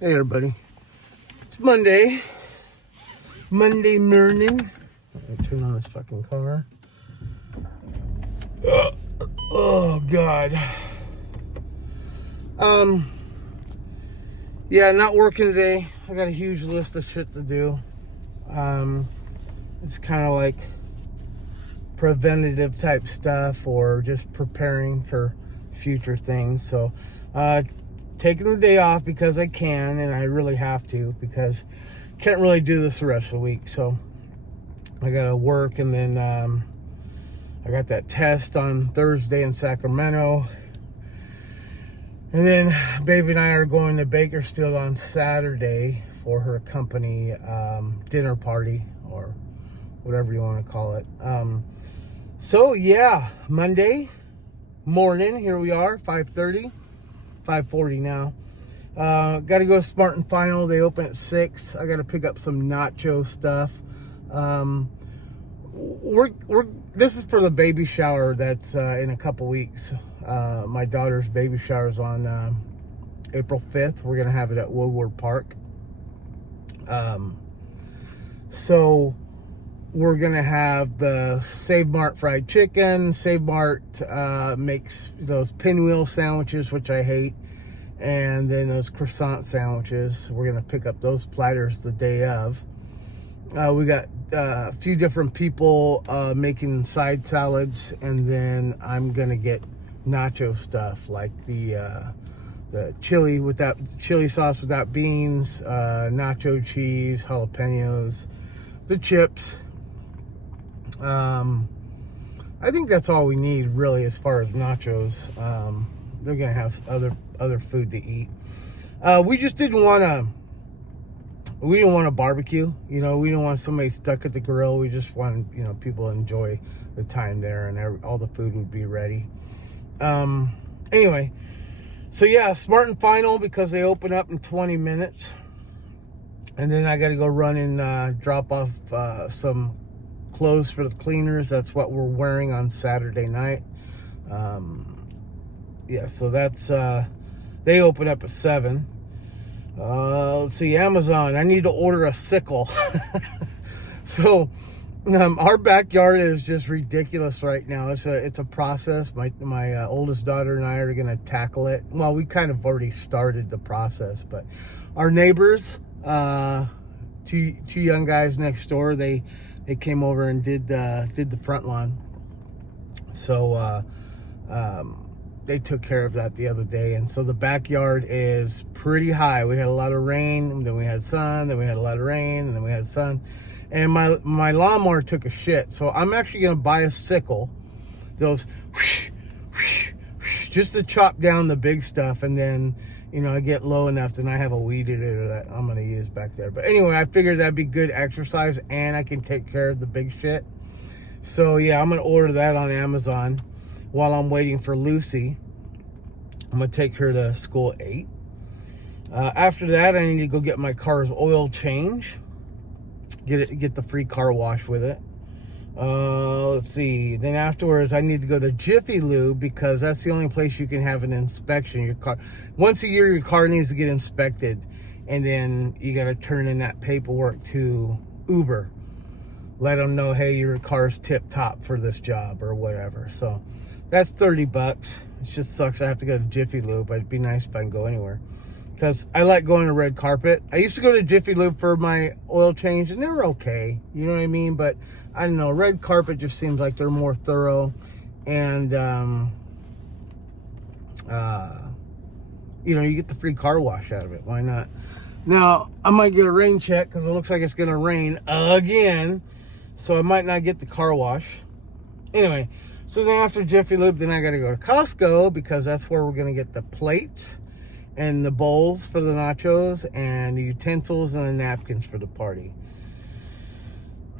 Hey everybody, it's Monday morning. I'm gonna turn on this fucking car. Oh God. Yeah, not working today. I got a huge list of shit to do. It's kind of like preventative type stuff or just preparing for future things. So, taking the day off because I can, and I really have to because can't really do this the rest of the week. So I gotta work, and then I got that test on Thursday in Sacramento, and then baby and I are going to Bakersfield on Saturday for her company dinner party or whatever you want to call it. So yeah, Monday morning, here we are, 5:30. 5:40 now. Got to go to Smart and Final. They open at 6. I got to pick up some nacho stuff. This is for the baby shower that's in a couple weeks. My daughter's baby shower is on April 5th. We're gonna have it at Woodward Park. So we're gonna have the Save Mart fried chicken. Save Mart makes those pinwheel sandwiches, which I hate, and then those croissant sandwiches. We're gonna pick up those platters the day of. We got a few different people making side salads, and then I'm gonna get nacho stuff like the chili sauce without beans, nacho cheese, jalapenos, the chips. I think that's all we need really as far as nachos. They're gonna have other food to eat. We just didn't want to barbecue. You know, we didn't want somebody stuck at the grill. We just wanted, people to enjoy the time there, and all the food would be ready. Anyway, so yeah, Smart and Final because they open up in 20 minutes, and then I got to go run and drop off some clothes for the cleaners. That's what we're wearing on Saturday night. Yeah, so that's they open up at 7. Let's see, Amazon. I need to order a sickle. So our backyard is just ridiculous right now. It's a process. My oldest daughter and I are gonna tackle it. Well, we kind of already started the process, but our neighbors, two young guys next door, they came over and did the front lawn. So they took care of that the other day, and so the backyard is pretty high. We had a lot of rain, then we had sun, then we had a lot of rain, and then we had sun. And my lawnmower took a shit. So I'm actually gonna buy a sickle, those whoosh, whoosh, whoosh, just to chop down the big stuff, and then I get low enough, then I have a weed eater that I'm gonna use back there. But anyway, I figured that'd be good exercise, and I can take care of the big shit. So yeah, I'm gonna order that on Amazon while I'm waiting for Lucy. I'm gonna take her to school at 8. After that, I need to go get my car's oil change. Get the free car wash with it. Let's see. Then afterwards, I need to go to Jiffy Lube because that's the only place you can have an inspection. Your car, once a year, your car needs to get inspected, and then you got to turn in that paperwork to Uber. Let them know, hey, your car's tip top for this job or whatever. So that's $30. It just sucks I have to go to Jiffy Lube, but it'd be nice if I can go anywhere. Because I like going to Red Carpet. I used to go to Jiffy Lube for my oil change, and they were okay. You know what I mean? But I don't know. Red Carpet just seems like they're more thorough. And, you get the free car wash out of it. Why not? Now, I might get a rain check because it looks like it's going to rain again. So I might not get the car wash. Anyway, so then after Jiffy Lube, then I got to go to Costco because that's where we're going to get the plates and the bowls for the nachos, and the utensils and the napkins for the party.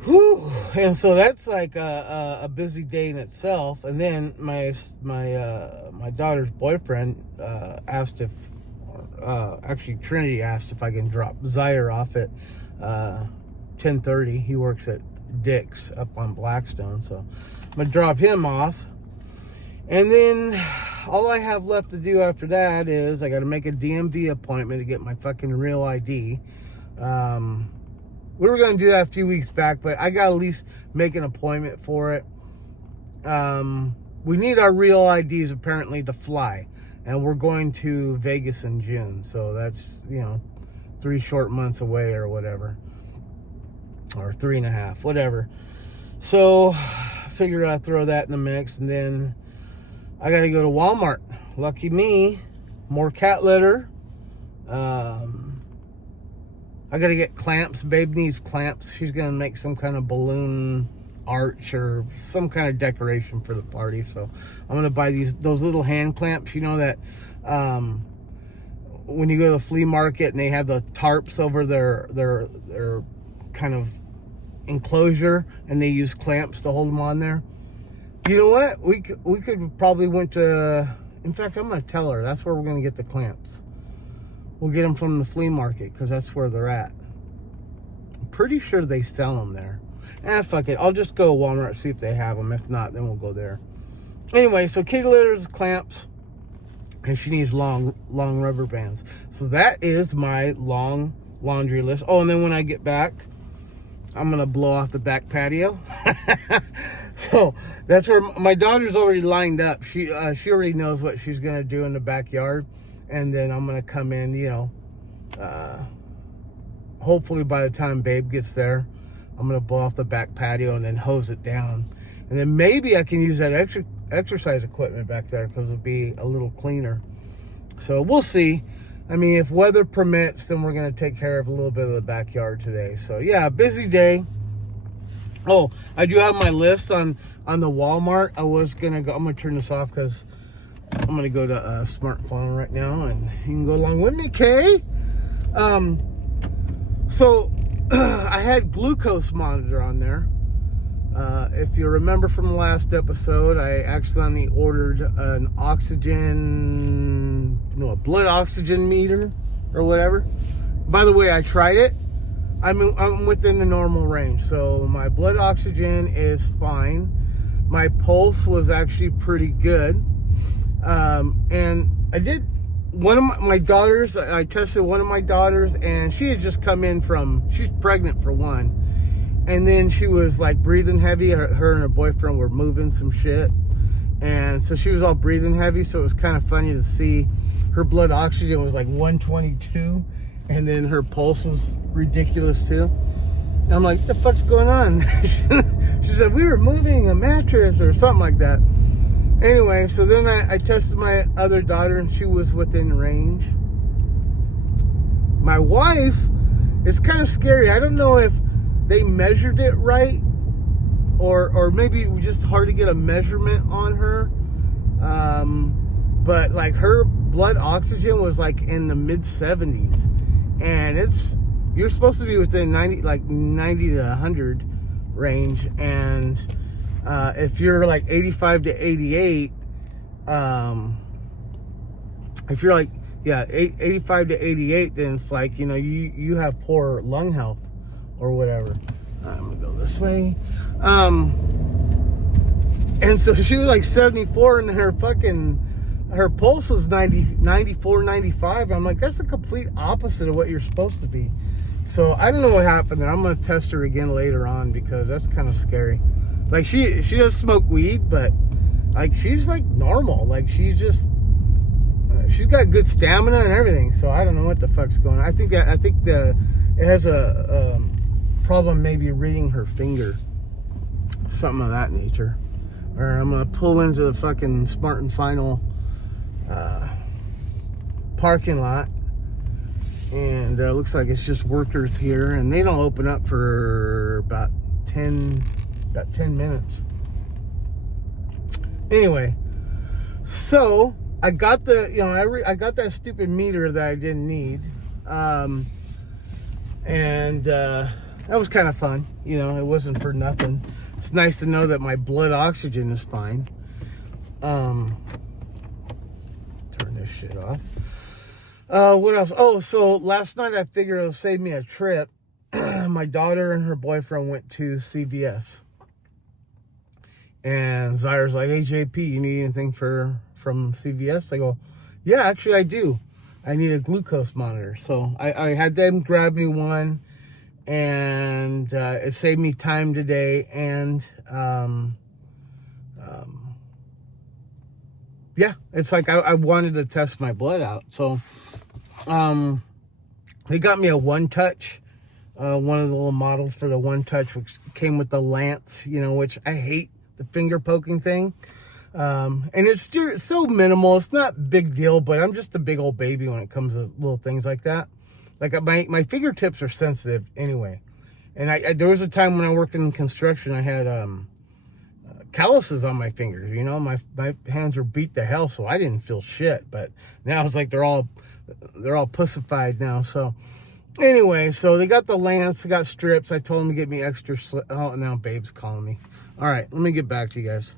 Whew. And so that's like a busy day in itself. And then my daughter's boyfriend asked if, actually Trinity asked if I can drop Zaire off at 10:30. He works at Dick's up on Blackstone, so I'm gonna drop him off. And then all I have left to do after that is I got to make a DMV appointment to get my fucking real ID. We were going to do that a few weeks back, but I got to at least make an appointment for it. We need our real IDs apparently to fly, and we're going to Vegas in June. So that's, 3 short months away or whatever, or 3.5, whatever. So I figured I'd throw that in the mix, and then I got to go to Walmart. Lucky me, more cat litter. I got to get clamps. Babe needs clamps. She's going to make some kind of balloon arch or some kind of decoration for the party. So I'm going to buy those little hand clamps, that when you go to the flea market and they have the tarps over their kind of enclosure, and they use clamps to hold them on there. You know what? We could probably went to. In fact, I'm going to tell her that's where we're going to get the clamps. We'll get them from the flea market because that's where they're at. I'm pretty sure they sell them there. Fuck it. I'll just go to Walmart, see if they have them. If not, then we'll go there. Anyway, so kitty litters, clamps, and she needs long rubber bands. So that is my long laundry list. Oh, and then when I get back, I'm going to blow off the back patio. So that's where my daughter's already lined up. She already knows what she's going to do in the backyard. And then I'm going to come in, hopefully by the time Babe gets there, I'm going to blow off the back patio and then hose it down. And then maybe I can use that exercise equipment back there because it'll be a little cleaner. So we'll see. I mean, if weather permits, then we're going to take care of a little bit of the backyard today. So yeah, busy day. Oh, I do have my list on the Walmart. I'm going to turn this off because I'm going to go to a smartphone right now, and you can go along with me, Kay. So I had glucose monitor on there. If you remember from the last episode, I accidentally ordered a blood oxygen meter or whatever. By the way, I tried it. I'm within the normal range, so my blood oxygen is fine. My pulse was actually pretty good. And I did one of my daughters, I tested one of my daughters, and she had just come in she's pregnant for one. And then she was like breathing heavy. Her and her boyfriend were moving some shit. And so she was all breathing heavy. So it was kind of funny to see her blood oxygen was like 122. And then her pulse was ridiculous too. And I'm like, what the fuck's going on? She said, we were moving a mattress or something like that. Anyway, so then I tested my other daughter, and she was within range. My wife is kind of scary. I don't know if they measured it right, or maybe it was just hard to get a measurement on her. But like her blood oxygen was like in the mid 70s, and you're supposed to be within 90 to 100 range, and if you're like 85 to 88, if you're like 85 to 88, then it's like you have poor lung health or whatever. I'm gonna go this way. And so she was like 74, and her pulse was 94, 95. I'm like, that's the complete opposite of what you're supposed to be. So I don't know what happened there. I'm gonna test her again later on because that's kind of scary. Like she does smoke weed, but like she's like normal. Like she's got good stamina and everything. So I don't know what the fuck's going on. I think it has a problem maybe reading her finger, something of that nature. Or I'm gonna pull into the fucking Smart and Final parking lot, and looks like it's just workers here, and they don't open up for about 10 minutes. Anyway, so I got I got that stupid meter that I didn't need, and that was kind of fun. It wasn't for nothing. It's nice to know that my blood oxygen is fine. Turn this shit off. What else? Oh, so last night I figured it'll save me a trip. My daughter and her boyfriend went to CVS. And Zyra's like, hey, JP, you need anything from CVS? I go, yeah, actually I do. I need a glucose monitor. So I had them grab me one, and it saved me time today. And yeah, it's like I wanted to test my blood out. So they got me a One Touch, one of the little models for the One Touch, which came with the Lance, you know, which I hate the finger poking thing. And it's so minimal. It's not a big deal, but I'm just a big old baby when it comes to little things like that. Like my fingertips are sensitive anyway. And there was a time when I worked in construction, I had calluses on my fingers. You know, my hands were beat to hell, so I didn't feel shit. But now it's like they're all pussified now. So anyway, so they got the Lance, they got strips. I told them to get me extra. Oh, now Babe's calling me. All right, let me get back to you guys.